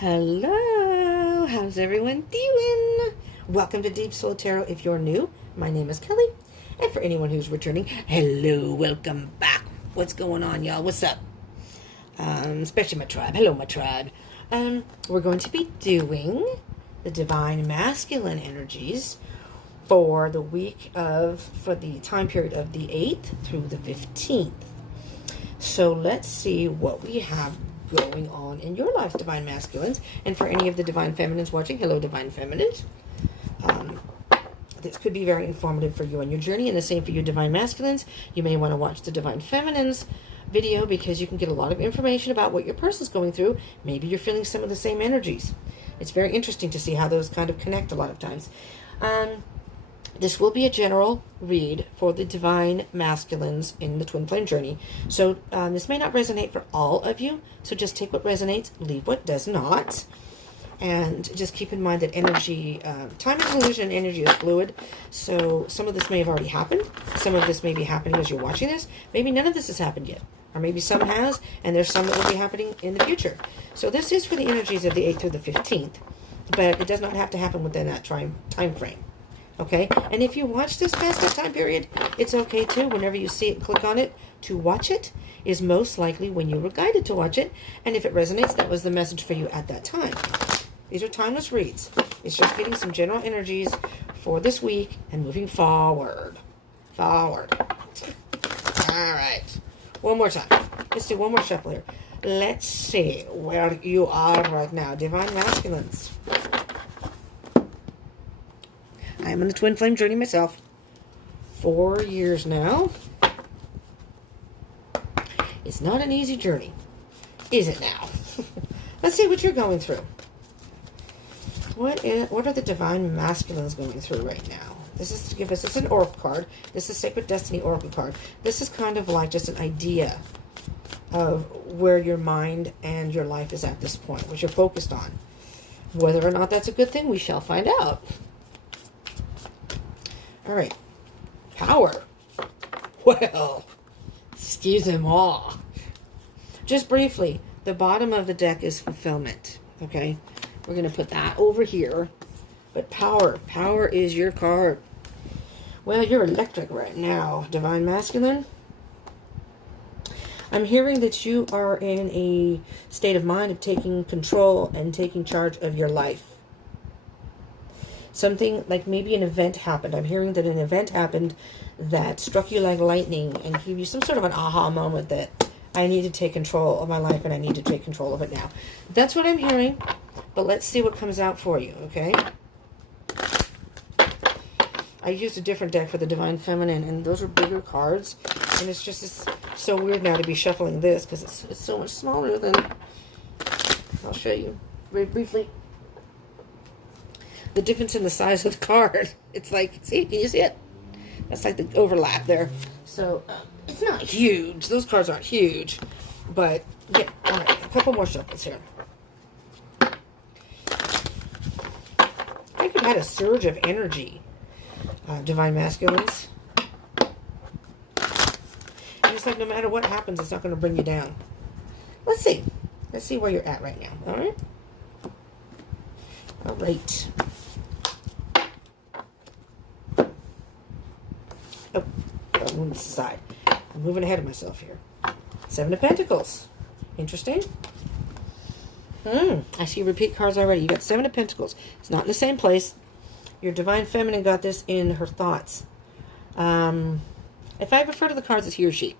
Hello, how's everyone doing? Welcome to Deep Soul Tarot. If you're new, my name is Kelly. And for anyone who's returning, hello, welcome back. What's going on, y'all? What's up? Especially my tribe. Hello, my tribe. We're going to be doing the Divine Masculine energies for the time period of the 8th through the 15th. So let's see what we have going on in your lives, Divine Masculines. And for any of the Divine Feminines watching, hello, Divine Feminines. This could be very informative for you on your journey, and the same for you, Divine Masculines. You may want to watch the Divine Feminines video because you can get a lot of information about what your person's going through. Maybe you're feeling some of the same energies. It's very interesting to see how those kind of connect a lot of times. This will be a general read for the Divine Masculines in the Twin Flame journey. So this may not resonate for all of you. So just take what resonates, leave what does not. And just keep in mind that energy, time is illusion, and energy is fluid. So some of this may have already happened. Some of this may be happening as you're watching this. Maybe none of this has happened yet. Or maybe some has, and there's some that will be happening in the future. So this is for the energies of the 8th through the 15th. But it does not have to happen within that time frame. Okay, and if you watch this past that time period, it's okay too. Whenever you see it, click on it to watch it is most likely when you were guided to watch it. And if it resonates, that was the message for you at that time. These are timeless reads. It's just getting some general energies for this week and moving forward. All right. One more time. Let's do one more shuffle here. Let's see where you are right now. Divine Masculines. I am on the Twin Flame journey myself. 4 years now. It's not an easy journey. Is it now? Let's see what you're going through. What are the Divine Masculines going through right now? This is to give us, this is an Oracle card. This is Sacred Destiny Oracle card. This is kind of like just an idea of where your mind and your life is at this point, what you're focused on. Whether or not that's a good thing, we shall find out. All right. Power. Well, excusez-moi. Just briefly, the bottom of the deck is fulfillment. Okay? We're going to put that over here. But power. Power is your card. Well, you're electric right now, Divine Masculine. I'm hearing that you are in a state of mind of taking control and taking charge of your life. Something like maybe an event happened. I'm hearing that an event happened that struck you like lightning and gave you some sort of an aha moment that I need to take control of my life and I need to take control of it now. That's what I'm hearing, but let's see what comes out for you, okay? I used a different deck for the Divine Feminine, and those are bigger cards, and it's just so weird now to be shuffling this because it's so much smaller than... I'll show you very briefly. The difference in the size of the card. It's like, see, can you see it? That's like the overlap there. So, it's not huge. Those cards aren't huge. But, yeah, all right, a couple more shuffles here. I think we've had a surge of energy, Divine Masculines. And it's like no matter what happens, it's not going to bring you down. Let's see. Let's see where you're at right now, all right? All right. Oh, I'm moving this aside. I'm moving ahead of myself here. 7 of Pentacles. Interesting. I see repeat cards already. You got 7 of Pentacles. It's not in the same place. Your Divine Feminine got this in her thoughts. If I refer to the cards as he or she,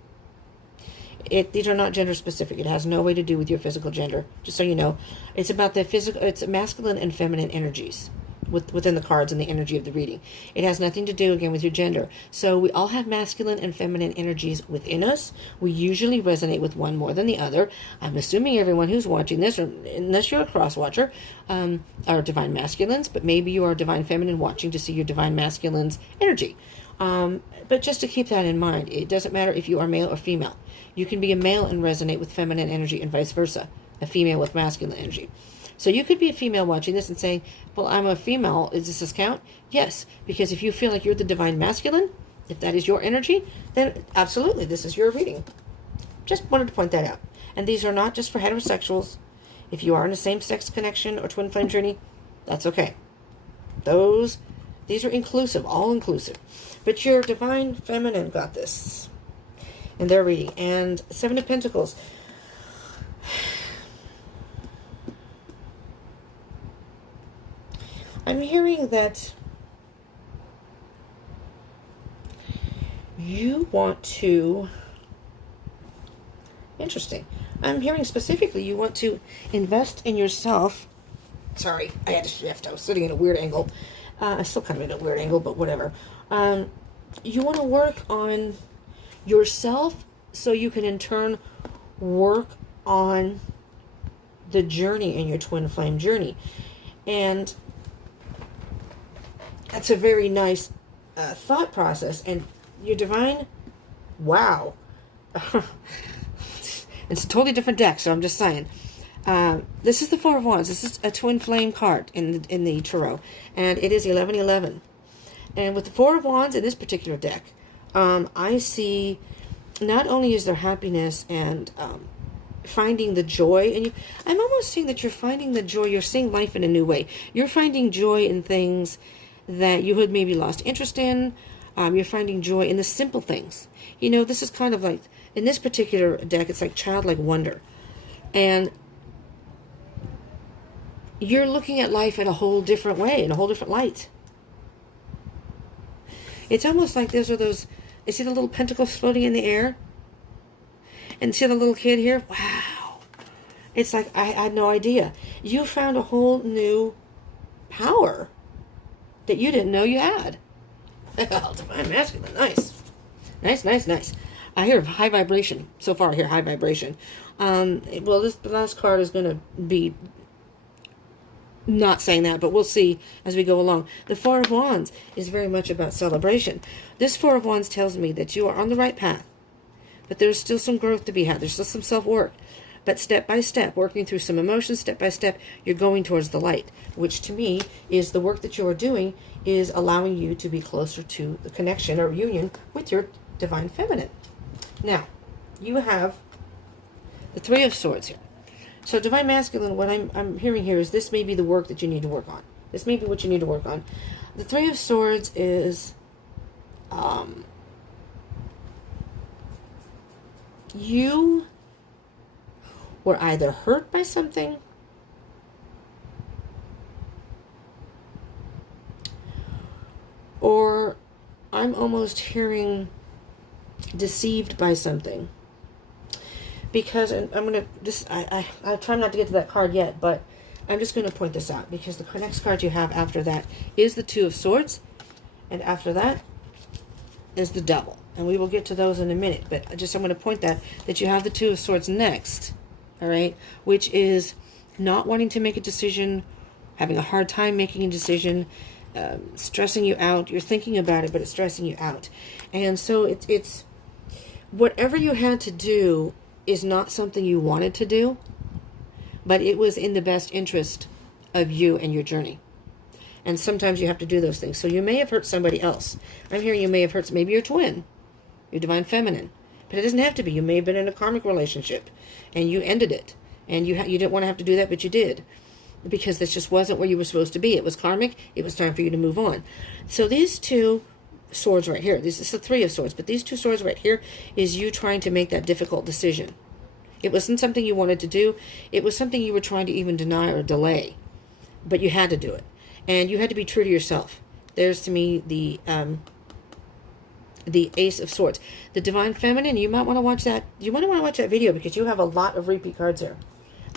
these are not gender specific. It has no way to do with your physical gender. Just so you know, it's about the physical. It's masculine and feminine energies within the cards and the energy of the reading. It has nothing to do again with your gender. So we all have masculine and feminine energies within us. We usually resonate with one more than the other. I'm assuming everyone who's watching this, or unless you're a cross watcher, are Divine Masculines. But maybe you are Divine Feminine watching to see your Divine Masculine's energy. But just to keep that in mind, it doesn't matter if you are male or female. You can be a male and resonate with feminine energy and vice versa, a female with masculine energy. So you could be a female watching this and saying, well, I'm a female. Does this count? Yes, because if you feel like you're the Divine Masculine, if that is your energy, then absolutely, this is your reading. Just wanted to point that out. And these are not just for heterosexuals. If you are in a same-sex connection or twin flame journey, that's okay. These are inclusive, all inclusive. But your divine feminine got this in their reading. And Seven of Pentacles. I'm hearing that you want to, interesting. I'm hearing specifically you want to invest in yourself. Sorry, I had to shift. I was sitting in a weird angle. I'm still kind of in a weird angle, but whatever. You want to work on yourself so you can in turn work on the journey in your twin flame journey. And that's a very nice thought process. And your divine, wow. It's a totally different deck, so I'm just saying. This is the Four of Wands. This is a twin flame card in the tarot, and it is 1111. And with the Four of Wands in this particular deck, I see not only is there happiness and finding the joy, and I'm almost seeing that you're finding the joy. You're seeing life in a new way. You're finding joy in things that you had maybe lost interest in. You're finding joy in the simple things. You know, this is kind of like, in this particular deck, it's like childlike wonder. And you're looking at life in a whole different way, in a whole different light. It's almost like you see the little pentacles floating in the air? And see the little kid here? Wow. It's like, I had no idea. You found a whole new power that you didn't know you had. Divine masculine, nice. Nice. I hear high vibration. So far I hear high vibration. Well, this last card is going to be not saying that, but we'll see as we go along. The Four of Wands is very much about celebration. This Four of Wands tells me that you are on the right path, but there's still some growth to be had. There's still some self-work. But step by step, working through some emotions, step by step, you're going towards the light, which to me is the work that you are doing is allowing you to be closer to the connection or union with your divine feminine. Now, you have the Three of Swords here. So divine masculine, what I'm hearing here is this may be the work that you need to work on. This may be what you need to work on. The Three of Swords is you were either hurt by something or I'm almost hearing deceived by something. Because, and I'm going to, I try not to get to that card yet, but I'm just going to point this out because the next card you have after that is the Two of Swords, and after that is the Devil. And we will get to those in a minute, but I'm going to point that you have the Two of Swords next, all right, which is not wanting to make a decision, having a hard time making a decision, stressing you out. You're thinking about it, but it's stressing you out. And so it's whatever you had to do is not something you wanted to do, but it was in the best interest of you and your journey. And sometimes you have to do those things. So you may have hurt somebody else. I'm hearing you may have hurt maybe your twin, your divine feminine. But it doesn't have to be. You may have been in a karmic relationship and you ended it. And you didn't want to have to do that, but you did. Because this just wasn't where you were supposed to be. It was karmic. It was time for you to move on. So these two swords right here, this is the Three of Swords, but these two swords right here is you trying to make that difficult decision. It wasn't something you wanted to do. It was something you were trying to even deny or delay. But you had to do it. And you had to be true to yourself. There's to me the Ace of Swords. The Divine Feminine, you might want to watch that. You might want to watch that video because you have a lot of repeat cards there.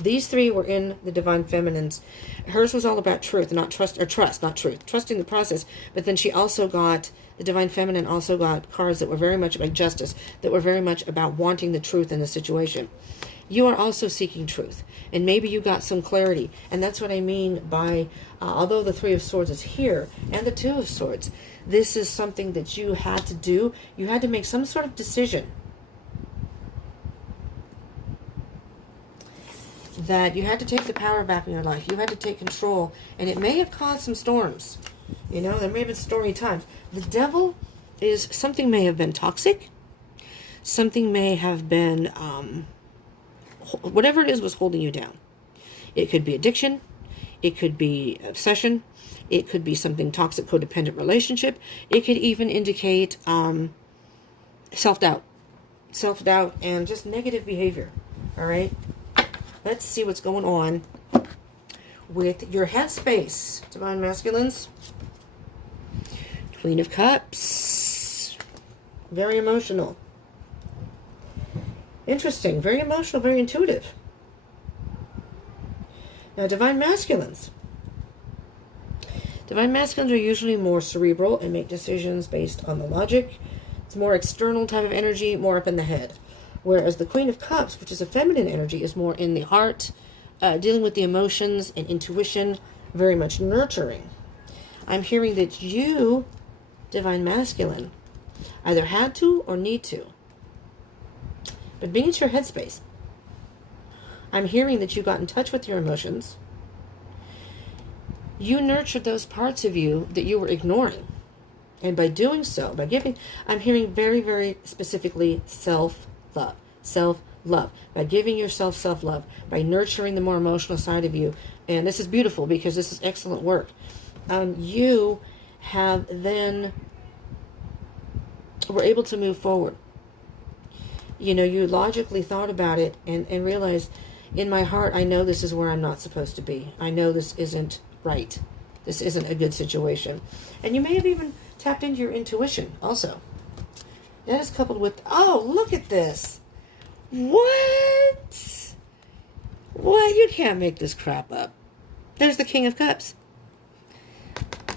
These three were in the Divine Feminine's. Hers was all about truth, not trust, or trust, not truth. Trusting the process. But then she also got, the Divine Feminine also got cards that were very much about justice, that were very much about wanting the truth in the situation. You are also seeking truth. And maybe you got some clarity. And that's what I mean by, although the Three of Swords is here, and the Two of Swords, this is something that you had to do. You had to make some sort of decision. That you had to take the power back in your life. You had to take control. And it may have caused some storms. You know, there may have been stormy times. The Devil is, something may have been toxic. Something may have been, whatever it is was holding you down. It could be addiction. It could be obsession. It could be something toxic, codependent relationship. It could even indicate self-doubt. Self-doubt and just negative behavior. All right? Let's see what's going on with your headspace, Divine Masculines. Queen of Cups. Very emotional. Interesting. Very emotional, very intuitive. Now, Divine Masculines. Divine Masculines are usually more cerebral and make decisions based on the logic. It's more external type of energy, more up in the head. Whereas the Queen of Cups, which is a feminine energy, is more in the heart, dealing with the emotions and intuition, very much nurturing. I'm hearing that you, Divine Masculine, either had to or need to. But being at your headspace, I'm hearing that you got in touch with your emotions. You nurtured those parts of you that you were ignoring. And by doing so, by giving, I'm hearing very, very specifically self-love. Self-love. By giving yourself self-love. By nurturing the more emotional side of you. And this is beautiful because this is excellent work. You have then were able to move forward. You know, you logically thought about it and realized, in my heart, I know this is where I'm not supposed to be. I know this isn't right. This isn't a good situation. And you may have even tapped into your intuition also. That is coupled with, oh, look at this. What? What? You can't make this crap up. There's the King of Cups.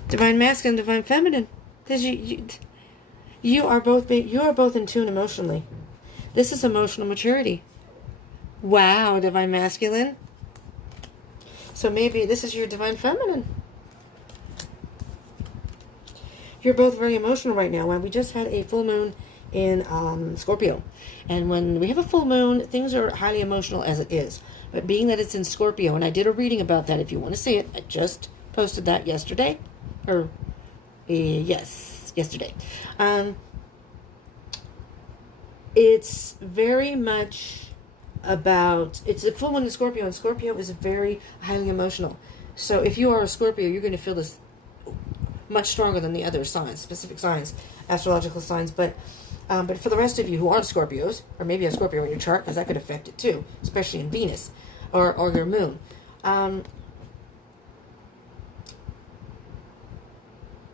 Divine Masculine, Divine Feminine. You are both in tune emotionally. This is emotional maturity. Wow, Divine Masculine. So maybe this is your Divine Feminine. You're both very emotional right now. And we just had a full moon in Scorpio. And when we have a full moon, things are highly emotional as it is. But being that it's in Scorpio, and I did a reading about that if you want to see it, I just posted that yesterday. Yes, yesterday. It's very much about, it's a full moon in Scorpio, and Scorpio is very highly emotional. So if you are a Scorpio, you're going to feel this much stronger than the other signs, specific signs, astrological signs. But for the rest of you who aren't Scorpios, or maybe have Scorpio in your chart, because that could affect it too, especially in Venus or your moon.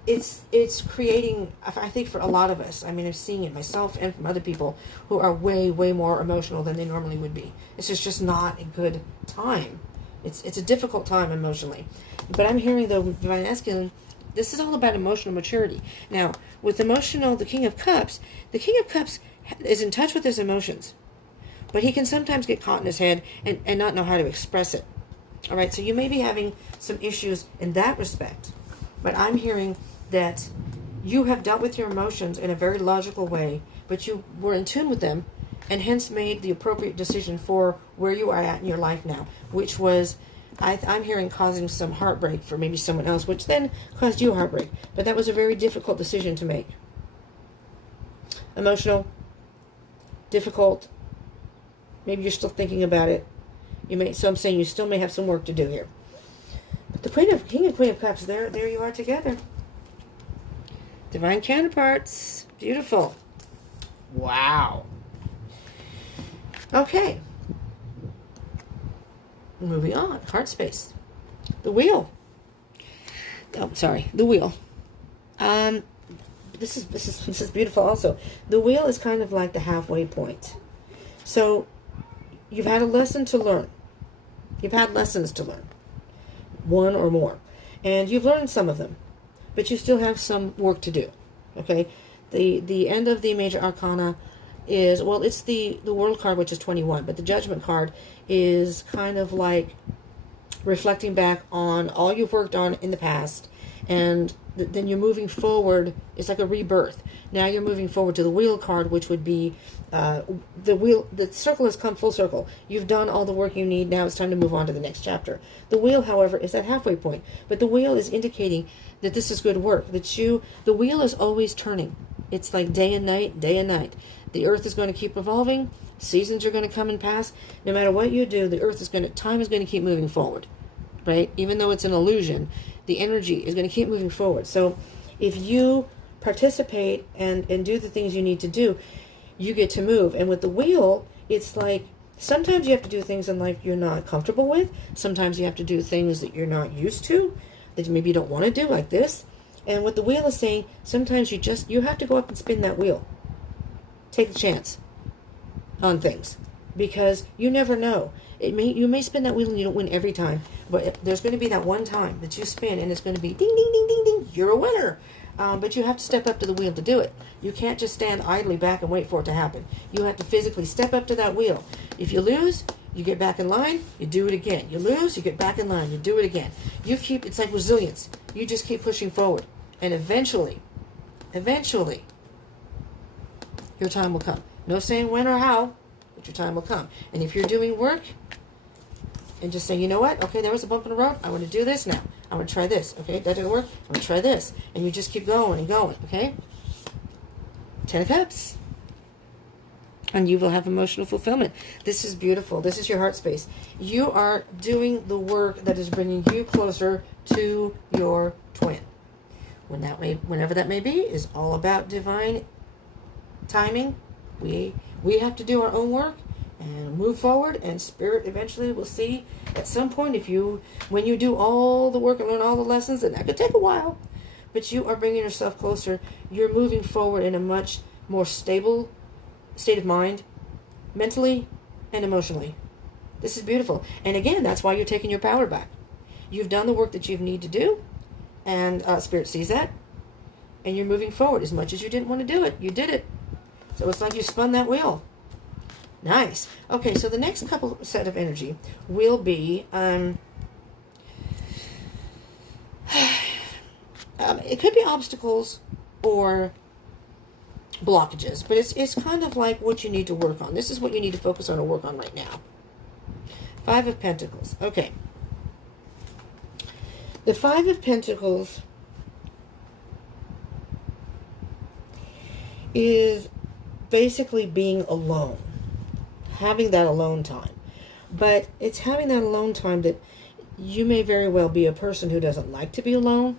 It's creating, I think, for a lot of us, I mean, I'm seeing it myself and from other people who are way, way more emotional than they normally would be. It's just not a good time. It's a difficult time emotionally. But I'm hearing, though, with Divine Masculine, this is all about emotional maturity. Now, with the King of Cups is in touch with his emotions. But he can sometimes get caught in his head and not know how to express it. All right, so you may be having some issues in that respect. But I'm hearing that you have dealt with your emotions in a very logical way, but you were in tune with them and hence made the appropriate decision for where you are at in your life now, which was, I'm hearing, causing some heartbreak for maybe someone else, which then caused you heartbreak. But that was a very difficult decision to make. Emotional, difficult. Maybe you're still thinking about it. So I'm saying you still may have some work to do here. But the King and Queen of Cups, there you are together. Divine counterparts. Beautiful. Wow. Okay. Moving on. Heart space. The Wheel. Oh, sorry. The Wheel. This is beautiful also. The Wheel is kind of like the halfway point. So you've had a lesson to learn. You've had lessons to learn. One or more. And you've learned some of them. But you still have some work to do. Okay? The end of the major arcana is, well, it's the World card, which is 21. But the Judgment card is kind of like reflecting back on all you've worked on in the past. And then you're moving forward. It's like a rebirth. Now you're moving forward to the Wheel card, which would be the wheel. The circle has come full circle. You've done all the work you need. Now it's time to move on to the next chapter. The Wheel, however, is that halfway point. But the Wheel is indicating that this is good work. The Wheel is always turning. It's like day and night, day and night. The earth is going to keep evolving. Seasons are going to come and pass. No matter what you do, time is going to keep moving forward, right? Even though it's an illusion, the energy is going to keep moving forward. So if you participate and do the things you need to do, you get to move. And with the wheel, it's like sometimes you have to do things in life you're not comfortable with. Sometimes you have to do things that you're not used to, that maybe you don't want to do, like this. And what the wheel is saying, sometimes you have to go up and spin that wheel. Take the chance on things, because you never know. You may spin that wheel and you don't win every time, but there's going to be that one time that you spin and it's going to be ding, ding, ding, ding, ding. You're a winner. But you have to step up to the wheel to do it. You can't just stand idly back and wait for it to happen. You have to physically step up to that wheel. If you lose, you get back in line, you do it again. You lose, you get back in line, you do it again. It's like resilience. You just keep pushing forward. And eventually, your time will come. No saying when or how, but your time will come. And if you're doing work and just saying, you know what? Okay, there was a bump in the road. I want to do this now. I want to try this. Okay, that didn't work. I'm going to try this. And you just keep going and going, okay? 10 of Cups. And you will have emotional fulfillment. This is beautiful. This is your heart space. You are doing the work that is bringing you closer to your twin. Whenever that may be, is all about divine timing. We have to do our own work and move forward, and spirit eventually will see at some point, when you do all the work and learn all the lessons, and that could take a while, but you are bringing yourself closer. You're moving forward in a much more stable state of mind, mentally and emotionally. This is beautiful. And again, that's why you're taking your power back. You've done the work that you need to do, and spirit sees that, and you're moving forward. As much as you didn't want to do it, you did it. So it's like you spun that wheel. Nice. Okay, so the next couple set of energy will be, it could be obstacles or blockages, but it's kind of like what you need to work on. This is what you need to focus on or work on right now. 5 of Pentacles. Okay. The 5 of Pentacles is basically being alone. Having that alone time. But it's having that alone time that you may very well be a person who doesn't like to be alone.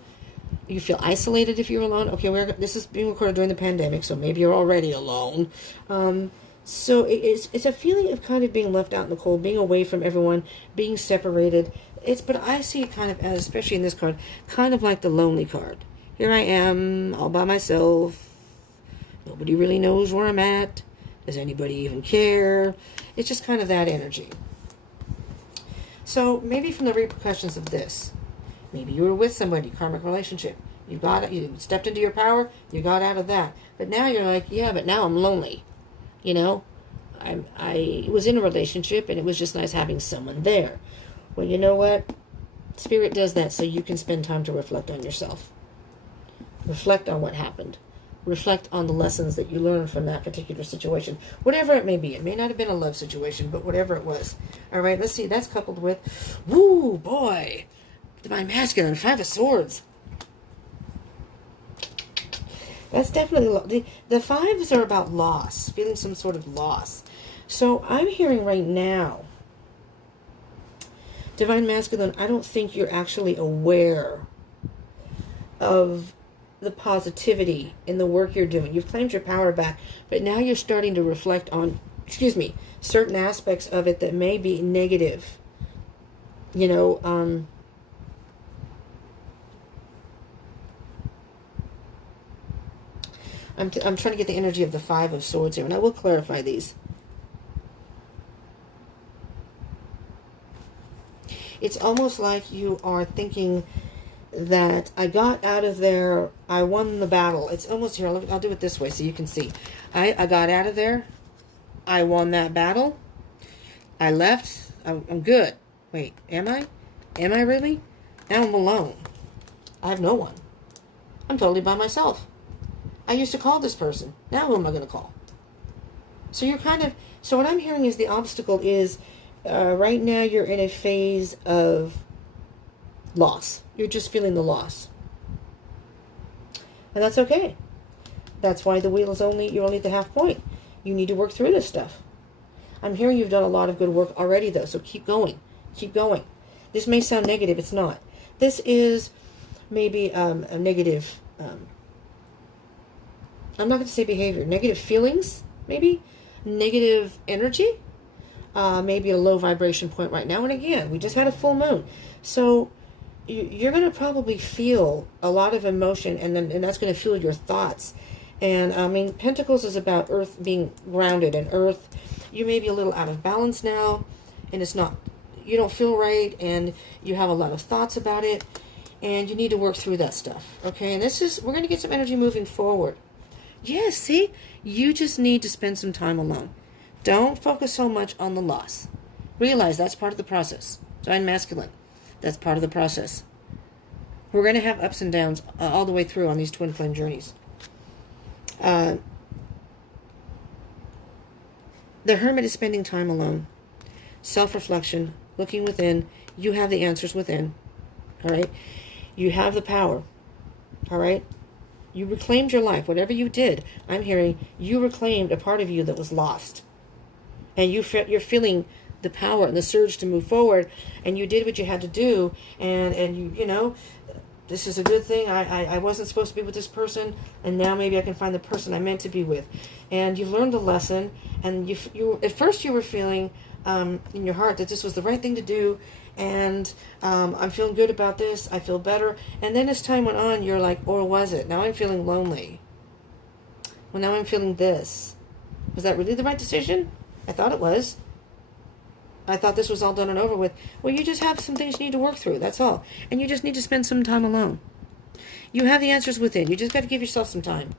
You feel isolated if you're alone. Okay, this is being recorded during the pandemic, so maybe you're already alone. So it's a feeling of kind of being left out in the cold, being away from everyone, being separated. But I see it kind of as, especially in this card, kind of like the lonely card. Here I am, all by myself. Nobody really knows where I'm at. Does anybody even care? It's just kind of that energy. So maybe from the repercussions of this, maybe you were with somebody, karmic relationship. You stepped into your power, you got out of that. But now you're like, yeah, but now I'm lonely. You know, I was in a relationship and it was just nice having someone there. Well, you know what? Spirit does that so you can spend time to reflect on yourself. Reflect on what happened. Reflect on the lessons that you learned from that particular situation. Whatever it may be. It may not have been a love situation, but whatever it was. All right, let's see. That's coupled with, woo, boy, Divine Masculine, 5 of Swords. That's definitely, the 5s are about loss, feeling some sort of loss. So I'm hearing right now, Divine Masculine, I don't think you're actually aware of the positivity in the work you're doing. You've claimed your power back, but now you're starting to reflect on, certain aspects of it that may be negative. You know, I'm trying to get the energy of the 5 of Swords here, and I will clarify these. It's almost like you are thinking that I got out of there, I won the battle. It's almost here. I'll do it this way so you can see. I got out of there. I won that battle. I left. I'm good. Wait, am I? Am I really? Now I'm alone. I have no one. I'm totally by myself. I used to call this person. Now who am I going to call? So you're so what I'm hearing is the obstacle is, right now you're in a phase of loss. You're just feeling the loss. And that's okay. That's why the wheel is you're only at the half point. You need to work through this stuff. I'm hearing you've done a lot of good work already, though, so keep going. Keep going. This may sound negative. It's not. This is maybe a negative, I'm not going to say behavior, negative feelings, maybe, negative energy, maybe a low vibration point right now. And again, we just had a full moon. So you're going to probably feel a lot of emotion, and that's going to fuel your thoughts. And I mean, Pentacles is about earth being grounded, and earth, you may be a little out of balance now, and it's not, you don't feel right, and you have a lot of thoughts about it, and you need to work through that stuff. Okay, and this is, we're going to get some energy moving forward. Yes, see, you just need to spend some time alone. Don't focus so much on the loss. Realize that's part of the process. Divine Masculine, that's part of the process. We're going to have ups and downs all the way through on these twin flame journeys. The Hermit is spending time alone. Self-reflection, looking within. You have the answers within. All right? You have the power. All right? You reclaimed your life. Whatever you did, I'm hearing you reclaimed a part of you that was lost. And you're feeling the power and the surge to move forward. And you did what you had to do. And you know, this is a good thing. I wasn't supposed to be with this person, and now maybe I can find the person I meant to be with. And you've learned a lesson, and you at first you were feeling in your heart that this was the right thing to do, and I'm feeling good about this, I feel better. And then as time went on, you're like, or was it? Now I'm feeling lonely. Well, now I'm feeling this. Was that really the right decision? I thought it was. I thought this was all done and over with. Well, you just have some things you need to work through. That's all. And you just need to spend some time alone. You have the answers within. You just got to give yourself some time.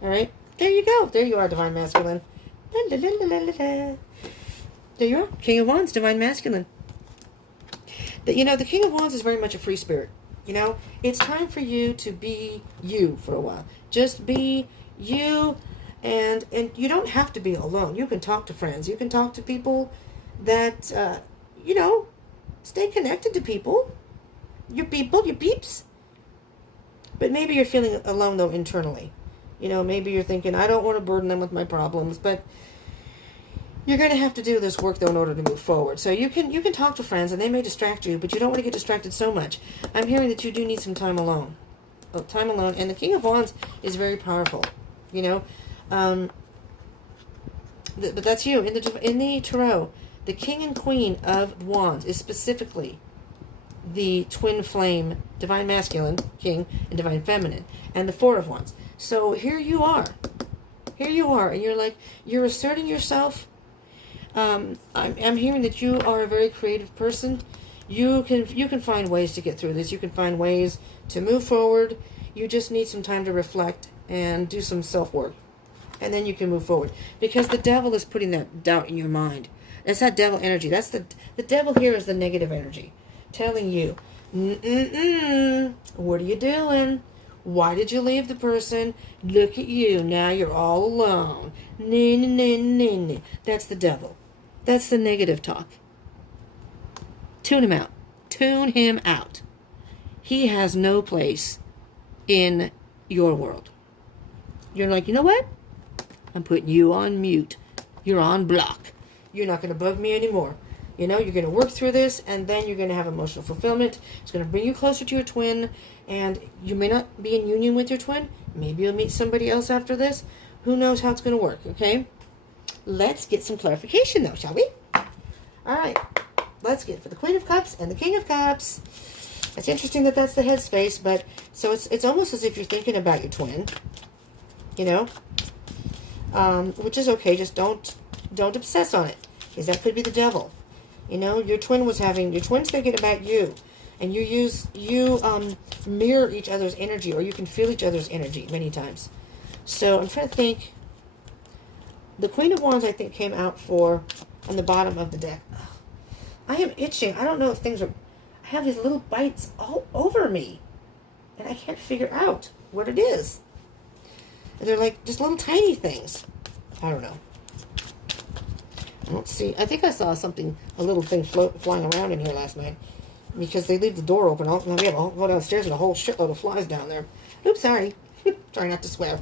All right? There you go. There you are, Divine Masculine. La, la, la, la, la, la. There you are. King of Wands, Divine Masculine. You know, the King of Wands is very much a free spirit. You know, it's time for you to be you for a while. Just be you. And you don't have to be alone. You can talk to friends. You can talk to people that, you know, stay connected to people, your peeps. But maybe you're feeling alone, though, internally. You know, maybe you're thinking, I don't want to burden them with my problems, but you're going to have to do this work, though, in order to move forward. So you can talk to friends, and they may distract you, but you don't want to get distracted so much. I'm hearing that you do need some time alone. Oh, time alone. And the King of Wands is very powerful, you know. But that's you. In the Tarot, the King and Queen of Wands is specifically the twin flame, Divine Masculine, King, and Divine Feminine, and the Four of Wands. So here you are. Here you are, and you're like, you're asserting yourself. I'm hearing that you are a very creative person. You can find ways to get through this. You can find ways to move forward. You just need some time to reflect and do some self-work. And then you can move forward. Because the devil is putting that doubt in your mind. It's that devil energy. That's the devil here is the negative energy. Telling you, what are you doing? Why did you leave the person? Look at you. Now you're all alone. That's the devil. That's the negative talk. Tune him out. Tune him out. He has no place in your world. You're like, you know what? I'm putting you on mute. You're on block. You're not going to bug me anymore. You know, you're going to work through this, and then you're going to have emotional fulfillment. It's going to bring you closer to your twin, and you may not be in union with your twin. Maybe you'll meet somebody else after this. Who knows how it's going to work, okay? Let's get some clarification, though, shall we? All right. Let's get for the Queen of Cups and the King of Cups. It's interesting that that's the headspace, but so it's almost as if you're thinking about your twin, you know, which is okay. Just don't obsess on it, because that could be the devil. You know, your twin's thinking about you, and you mirror each other's energy, or you can feel each other's energy many times. So I'm trying to think. The Queen of Wands, I think, came out on the bottom of the deck. I am itching. I don't know if things are... I have these little bites all over me, and I can't figure out what it is. And they're like just little tiny things. I don't know. Let's see. I think I saw a little thing flying around in here last night, because they leave the door open. We have go downstairs and a whole shitload of flies down there. Oops, sorry. Try not to swear.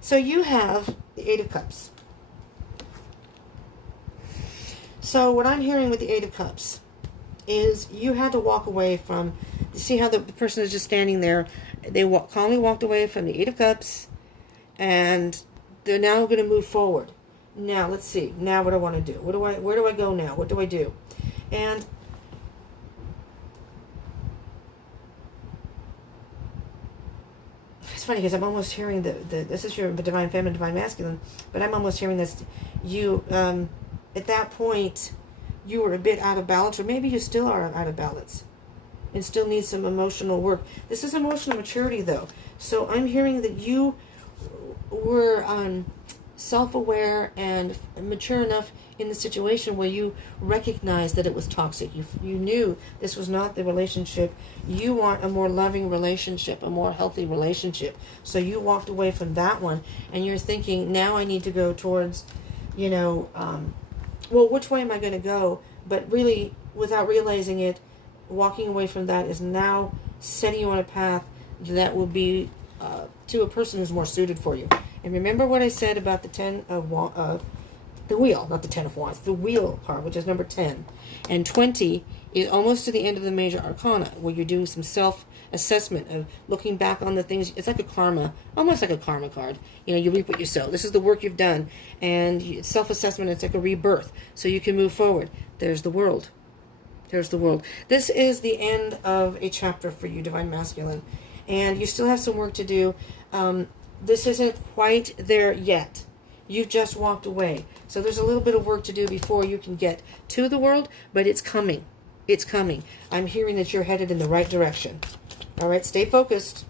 So you have The Eight of Cups. So what I'm hearing with the Eight of Cups is you had to walk away from, you see how the person is just standing there, they calmly walked away from the Eight of Cups, and they're now going to move forward. Now, let's see, now what do I want to do? Where do I go now? What do I do? And it's funny because I'm almost hearing this is your divine feminine, divine masculine, but I'm almost hearing this, you, at that point, you were a bit out of balance, or maybe you still are out of balance and still need some emotional work. This is emotional maturity, though. So I'm hearing that you were self-aware and mature enough in the situation where you recognized that it was toxic. You knew this was not the relationship. You want a more loving relationship, a more healthy relationship. So you walked away from that one, and you're thinking, now I need to go towards, well, which way am I going to go? But really, without realizing it, walking away from that is now setting you on a path that will be to a person who's more suited for you. And remember what I said about the the wheel, not the 10 of Wands, the wheel card, which is number 10. And 20 is almost to the end of the major arcana, where you're doing some self-assessment of looking back on the things. It's like a karma, almost like a karma card. You reap what you sow. This is the work you've done. And self-assessment, it's like a rebirth. So you can move forward. There's the world. There's the world. This is the end of a chapter for you, Divine Masculine. And you still have some work to do. This isn't quite there yet. You've just walked away. So there's a little bit of work to do before you can get to the world, but it's coming. It's coming. I'm hearing that you're headed in the right direction. All right, stay focused.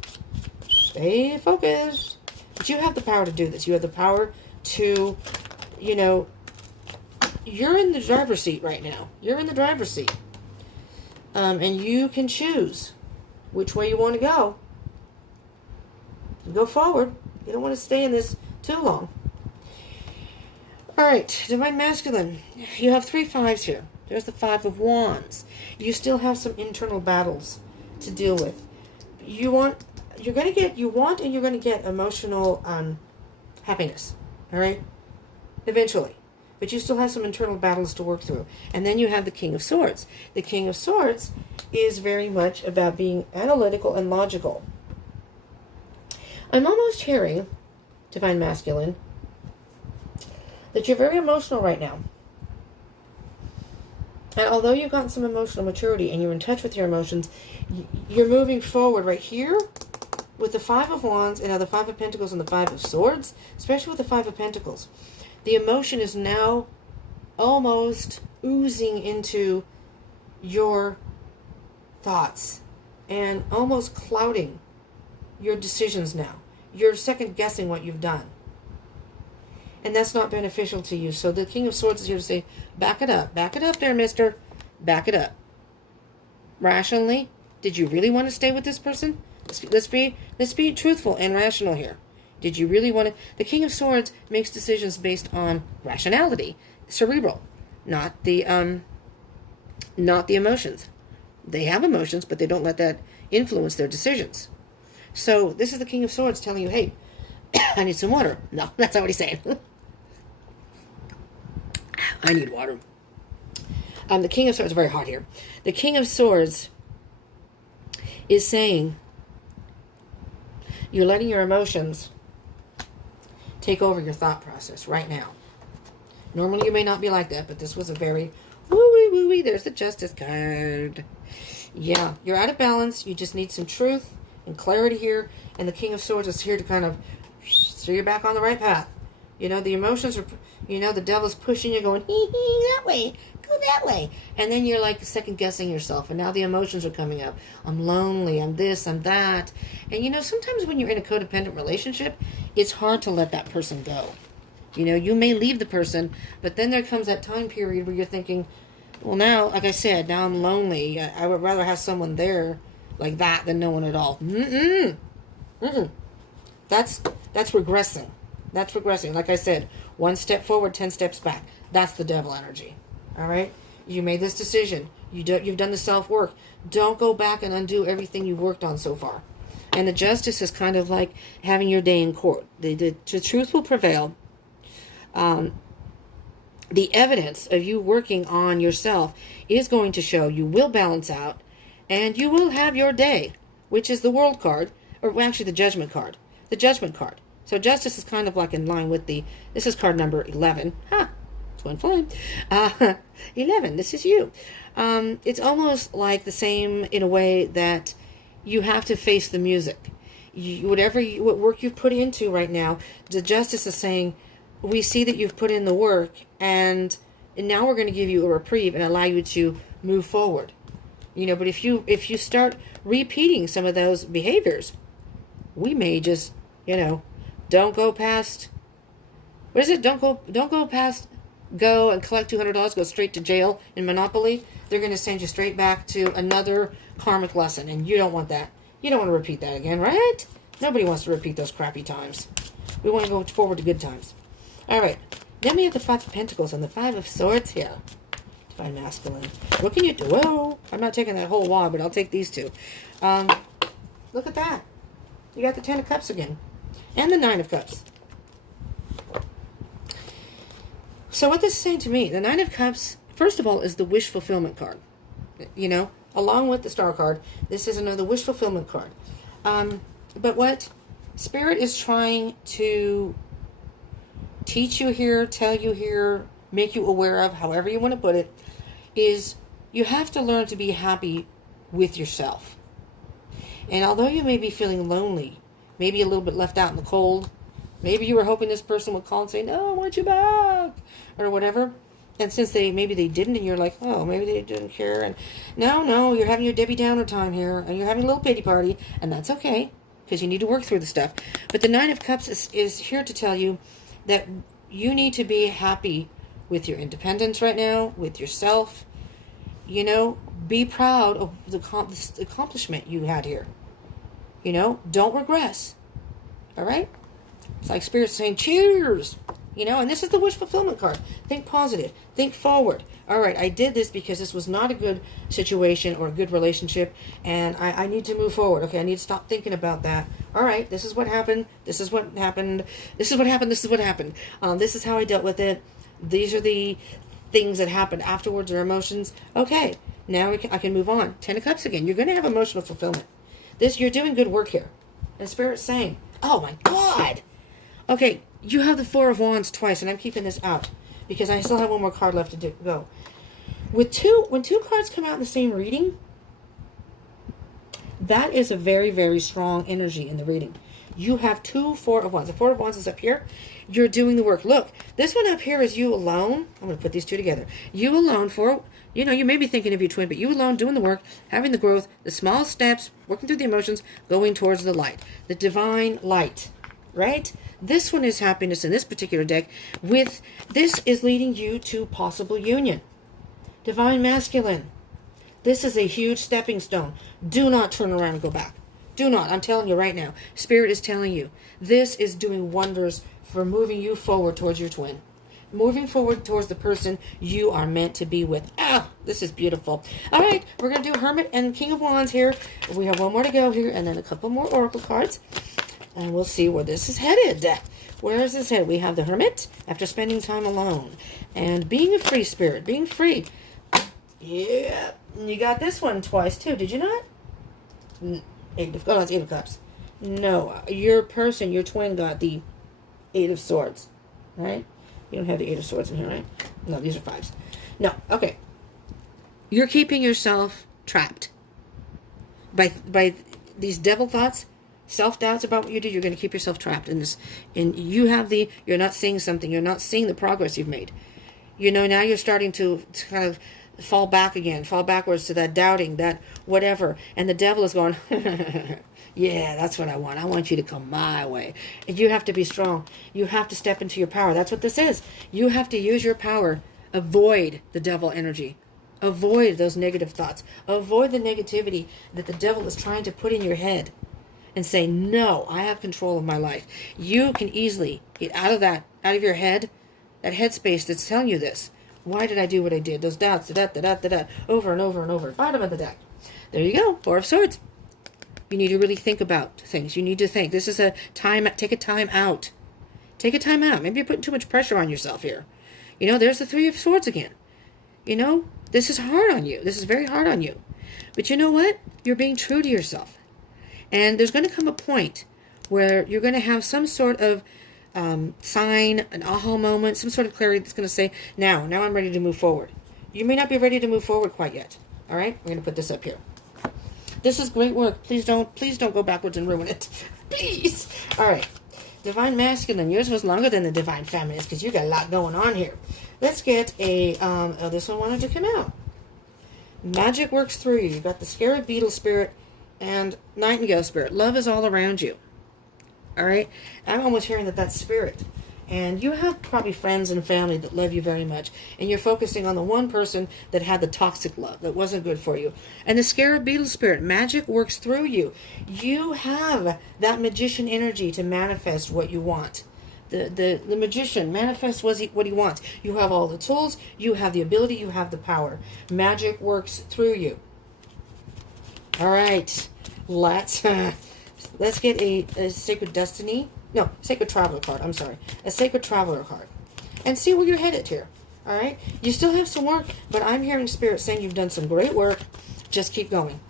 Stay focused. But you have the power to do this. You have the power to, you're in the driver's seat right now. You're in the driver's seat. And you can choose which way you want to go. You go forward. You don't want to stay in this too long. All right, Divine Masculine. You have 3 5s here. There's the 5 of Wands. You still have some internal battles to deal with. You want and you're going to get emotional happiness. All right? Eventually. But you still have some internal battles to work through. And then you have the King of Swords. The King of Swords is very much about being analytical and logical. I'm almost hearing, Divine Masculine, that you're very emotional right now. And although you've gotten some emotional maturity and you're in touch with your emotions, you're moving forward right here with the 5 of Wands and now the 5 of Pentacles and the 5 of Swords, especially with the 5 of Pentacles. The emotion is now almost oozing into your thoughts and almost clouding your decisions now. You're second guessing what you've done. And that's not beneficial to you. So the King of Swords is here to say, back it up. Back it up there, mister. Back it up. Rationally, did you really want to stay with this person? Let's be truthful and rational here. Did you really want to? The King of Swords makes decisions based on rationality, cerebral, not the emotions. They have emotions, but they don't let that influence their decisions. So this is the King of Swords telling you, hey, I need some water. No, that's not what he's saying. I need water. The King of Swords is very hot here. The King of Swords is saying you're letting your emotions take over your thought process right now. Normally you may not be like that, but this was a very woo-wee. There's the Justice card. Yeah, you're out of balance. You just need some truth and clarity here. And the King of Swords is here to kind of so you're back on the right path. The emotions are, the devil's pushing you, going, hee, that way, go that way. And then you're like second guessing yourself. And now the emotions are coming up. I'm lonely, I'm this, I'm that. And sometimes when you're in a codependent relationship, it's hard to let that person go. You may leave the person, but then there comes that time period where you're thinking, well, now, like I said, now I'm lonely. I would rather have someone there like that than no one at all. That's regressing. That's regressing. Like I said, 1 step forward, 10 steps back. That's the devil energy. All right? You made this decision. You've done the self-work. Don't go back and undo everything you've worked on so far. And the Justice is kind of like having your day in court. The truth will prevail. The evidence of you working on yourself is going to show you will balance out, and you will have your day, which is the World card, or actually the Judgment card. The Judgment card. So Justice is kind of like in line with this is card number 11. Twin flame. 11, this is you. It's almost like the same in a way that you have to face the music. What work you've put into right now, the Justice is saying, we see that you've put in the work, and now we're going to give you a reprieve and allow you to move forward. But if you start repeating some of those behaviors, we may just, don't go past, what is it? Don't go past, go and collect $200, go straight to jail in Monopoly. They're going to send you straight back to another karmic lesson, and you don't want that. You don't want to repeat that again, right? Nobody wants to repeat those crappy times. We want to go forward to good times. All right. Then we have the Five of Pentacles and the Five of Swords here. Divine Masculine. What can you do? Whoa. I'm not taking that whole wad, but I'll take these two. Look at that. You got the Ten of Cups again. And the Nine of Cups. So what this is saying to me, the Nine of Cups, first of all, is the wish fulfillment card. Along with the Star card, this is another wish fulfillment card. But what Spirit is trying to teach you here, tell you here, make you aware of, however you want to put it, is you have to learn to be happy with yourself. And although you may be feeling lonely, maybe a little bit left out in the cold, maybe you were hoping this person would call and say, no, I want you back, or whatever. And since maybe they didn't, and you're like, oh, maybe they didn't care. And no, you're having your Debbie Downer time here, and you're having a little pity party, and that's okay, because you need to work through the stuff. But the Nine of Cups is here to tell you that you need to be happy with your independence right now, with yourself. Be proud of the accomplishment you had here. Don't regress. All right? It's like Spirit saying, cheers! And this is the wish fulfillment card. Think positive. Think forward. All right, I did this because this was not a good situation or a good relationship, and I need to move forward. Okay, I need to stop thinking about that. All right, this is what happened. This is what happened. This is what happened. This is what happened. This is how I dealt with it. These are the things that happened afterwards or emotions. Okay, now I can move on. Ten of Cups again. You're going to have emotional fulfillment. You're doing good work here. And Spirit's saying, oh my God. Okay, you have the Four of Wands twice, and I'm keeping this out because I still have one more card left to go. When two cards come out in the same reading, that is a very, very strong energy in the reading. You have two Four of Wands. The Four of Wands is up here. You're doing the work. Look, this one up here is you alone. I'm going to put these two together. You alone you may be thinking of your twin, but you alone doing the work, having the growth, the small steps, working through the emotions, going towards the light. The divine light, right? This one is happiness in this particular deck. This is leading you to possible union. Divine Masculine. This is a huge stepping stone. Do not turn around and go back. Do not. I'm telling you right now. Spirit is telling you. This is doing wonders for moving you forward towards your twin. Moving forward towards the person you are meant to be with. This is beautiful. All right, we're going to do Hermit and King of Wands here. We have one more to go here, and then a couple more Oracle cards. And we'll see where this is headed. Where is this headed? We have the Hermit, after spending time alone. And being a free spirit, being free. Yeah, you got this one twice, too. Did you not? It's Eight of Cups. No, your person, your twin, got the Eight of Swords. Right? You don't have the Eight of Swords in here, right? No, these are fives. No, okay. You're keeping yourself trapped. By these devil thoughts, self-doubts about what you do, you're going to keep yourself trapped in this. And you're not seeing something. You're not seeing the progress you've made. Now you're starting to kind of fall back again, fall backwards to that doubting, that whatever. And the devil is going, yeah, that's what I want. I want you to come my way. And you have to be strong. You have to step into your power. That's what this is. You have to use your power. Avoid the devil energy. Avoid those negative thoughts. Avoid the negativity that the devil is trying to put in your head. And say, no, I have control of my life. You can easily get out of your head, that headspace that's telling you this. Why did I do what I did? Those doubts, over and over and over. Bottom of the deck. There you go. Four of Swords. You need to really think about things. You need to think. This is a time. Take a time out. Take a time out. Maybe you're putting too much pressure on yourself here. You know, there's the Three of Swords again. You know, this is hard on you. This is very hard on you. But you know what? You're being true to yourself. And there's going to come a point where you're going to have some sort of sign, an aha moment, some sort of clarity that's going to say, now I'm ready to move forward. You may not be ready to move forward quite yet. All right? We're going to put this up here. This is great work. Please don't go backwards and ruin it. Please. All right. Divine Masculine. Yours was longer than the Divine Feminine because you got a lot going on here. Let's get a, oh, this one wanted to come out. Magic works through you. You've got the Scarab Beetle Spirit and Nightingale Spirit. Love is all around you. All right? I'm almost hearing that that's Spirit. And you have probably friends and family that love you very much. And you're focusing on the one person that had the toxic love that wasn't good for you. And the Scarab Beetle Spirit, magic works through you. You have that magician energy to manifest what you want. The magician manifests what he wants. You have all the tools. You have the ability. You have the power. Magic works through you. All right. Let's get a Sacred Destiny. No, Sacred Traveler card. I'm sorry. A Sacred Traveler card. And see where you're headed here. All right? You still have some work, but I'm hearing Spirit saying you've done some great work. Just keep going.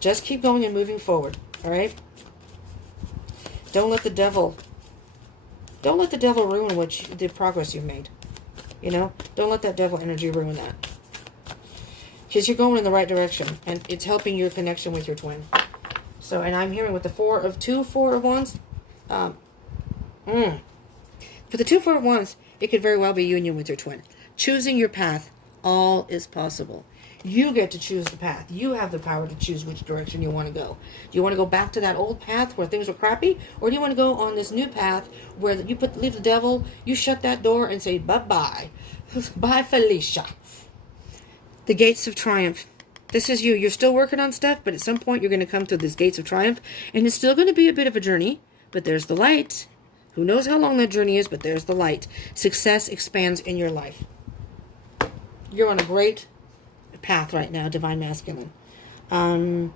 Just keep going and moving forward. All right? Don't let the devil ruin the progress you've made. You know? Don't let that devil energy ruin that. Because you're going in the right direction. And it's helping your connection with your twin. So, and I'm hearing with the Four of Wands. For the 2 Four of Wands, it could very well be union with your twin. Choosing your path, all is possible. You get to choose the path. You have the power to choose which direction you want to go. Do you want to go back to that old path where things were crappy? Or do you want to go on this new path where you leave the devil, you shut that door and say bye-bye. Bye, Felicia. The Gates of Triumph. This is you. You're still working on stuff, but at some point you're going to come to these Gates of Triumph. And it's still going to be a bit of a journey, but there's the light. Who knows how long that journey is, but there's the light. Success expands in your life. You're on a great path right now, Divine Masculine. So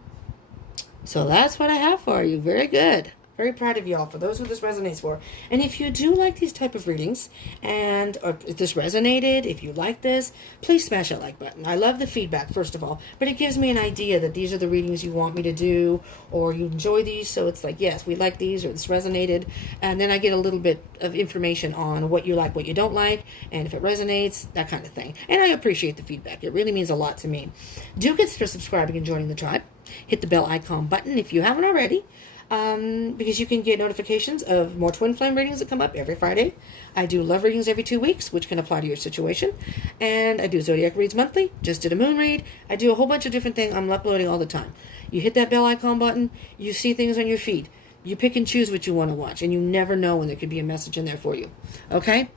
that's what I have for you. Very good. Very proud of y'all for those who this resonates for. And if you do like these type of readings, or if this resonated, if you like this, please smash that like button. I love the feedback, first of all, but it gives me an idea that these are the readings you want me to do, or you enjoy these, so it's like, yes, we like these, or this resonated, and then I get a little bit of information on what you like, what you don't like, and if it resonates, that kind of thing. And I appreciate the feedback. It really means a lot to me. Do consider subscribing and joining the tribe. Hit the bell icon button if you haven't already. Because you can get notifications of more twin flame readings that come up every Friday. I do love readings every 2 weeks, which can apply to your situation. And I do zodiac reads monthly. Just did a moon read. I do a whole bunch of different things. I'm uploading all the time. You hit that bell icon button. You see things on your feed. You pick and choose what you want to watch. And you never know when there could be a message in there for you. Okay?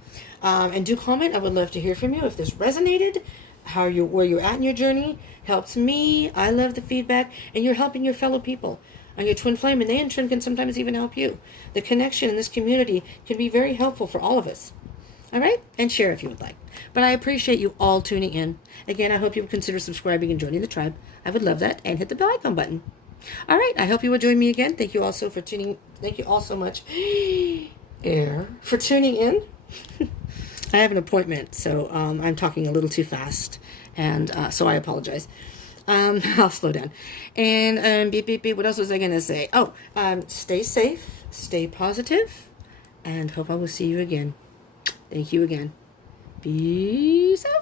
And do comment. I would love to hear from you if this resonated. Where you're at in your journey helps me. I love the feedback. And you're helping your fellow people on your twin flame, and they in turn can sometimes even help you. The connection in this community can be very helpful for all of us. All right? And share if you would like. But I appreciate you all tuning in. Again, I hope you would consider subscribing and joining the tribe. I would love that. And hit the bell icon button. All right. I hope you will join me again. Thank you also for tuning. Thank you all so much for tuning in. I have an appointment, so I'm talking a little too fast. And so I apologize. I'll slow down. And beep, beep, beep. What else was I going to say? Oh, stay safe, stay positive, and hope I will see you again. Thank you again. Peace out.